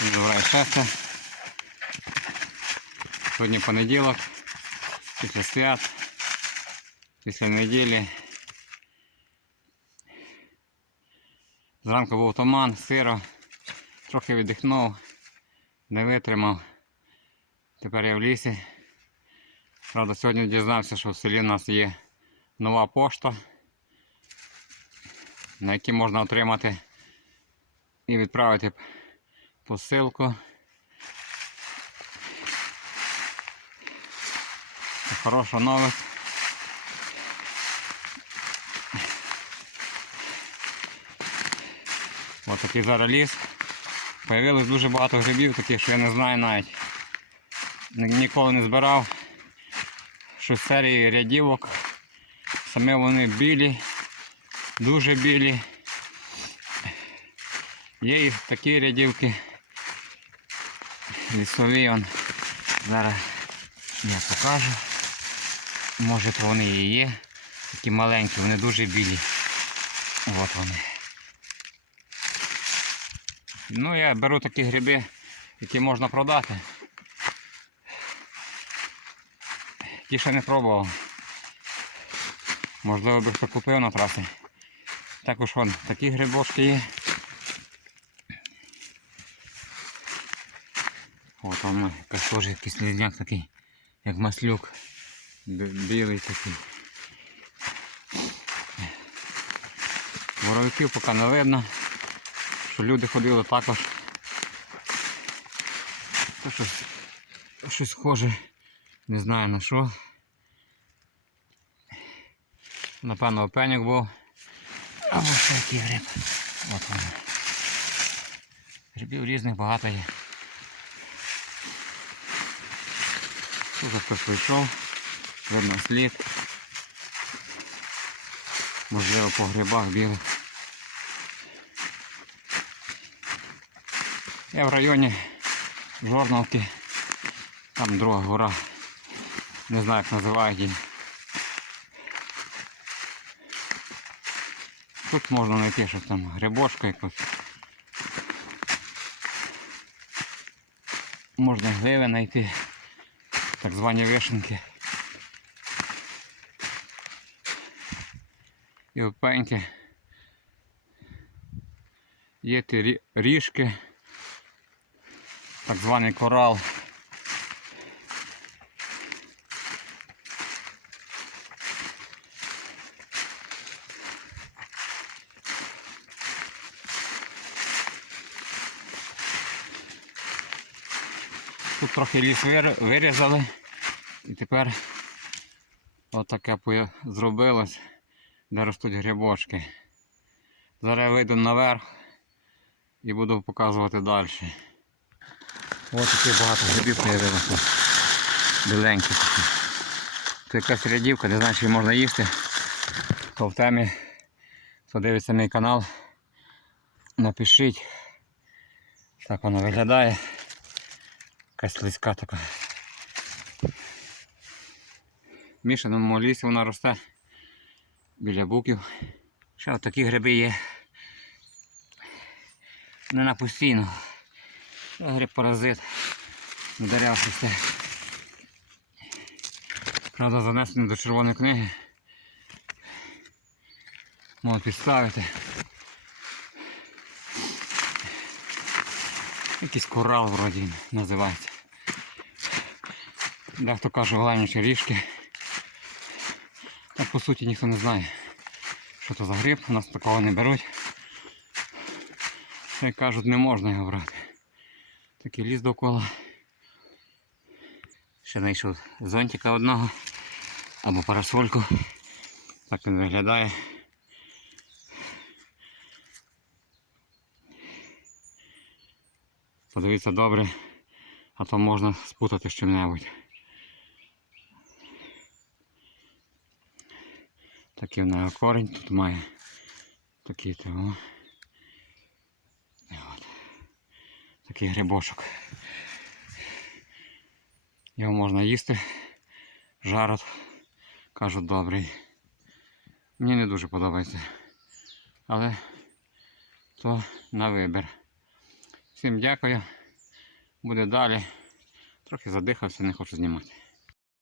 Добре, щастя. Сьогодні понеділок, після свят, після неділі. Зранку був туман, сиро, трохи віддихнув, не витримав. Тепер я в лісі. Правда, сьогодні дізнався, що в селі у нас є нова пошта, на якій можна отримати і відправити посилку. Хороша новость. Ось такий зараз ліс. Появилось дуже багато грибів, таких, що я не знаю навіть. Ніколи не збирав. Що серії рядівок. Саме вони білі, дуже білі. Є і такі рядівки. Лісові он. Зараз я покажу. Може то вони і є. Такі маленькі, вони дуже білі. От вони. Ну, я беру такі гриби, які можна продати. Ті ще не пробував. Можливо би хто купив на трасі. Також вон такі грибочки є. От воно якась теж якийсь лізняк такий, як маслюк. Білий такий. Воровиків поки не видно. Що люди ходили також. Це щось, щось схоже. Не знаю на що. Напевно, опеньок був. Або ще який гриб. От воно. Грибів різних багато є. Вже хтось прийшов. Видно слід. Можливо по грибах білих. Я в районі Жорновки. Там друга гора. Не знаю як називають її. Тут можна знайти щось там грибочку якусь. Можна гливи знайти. Так звані вишенки. І опеньки. Є ті рі- ріжки. Так званий корал. Тут трохи ліс вирізали і тепер отаке зробилось, де ростуть грибочки. Зараз я вийду наверх і буду показувати далі. Ось такі багато грибів появилося. Біленькі такі. Це якась рядівка, не знаю, чи можна їсти. Хто в темі, хто дивиться мій канал, напишіть. Так воно виглядає. Якась слизька така. В мішаному лісі вона росте біля буків. Ще такі гриби є. Не на постійно. Гриб паразит. На деревах росте. Правда занесений до червоної книги. Можна підставити. Якийсь корал вроді називається. Дехто каже оленячі ріжки. Так по суті ніхто не знає, що то за гриб, у нас такого не беруть. Як кажуть, не можна його брати. Такий ліс довкола. Ще знайшов зонтика одного або парасольку. Так він виглядає. Подивіться добре, а то можна спутати з чим-небудь. Такий в нього корінь тут має. Такий. От. Такий грибочок. Його можна їсти. Жарот. Кажуть добрий. Мені не дуже подобається. Але то на вибір. Всім дякую. Буде далі. Трохи задихався, не хочу знімати.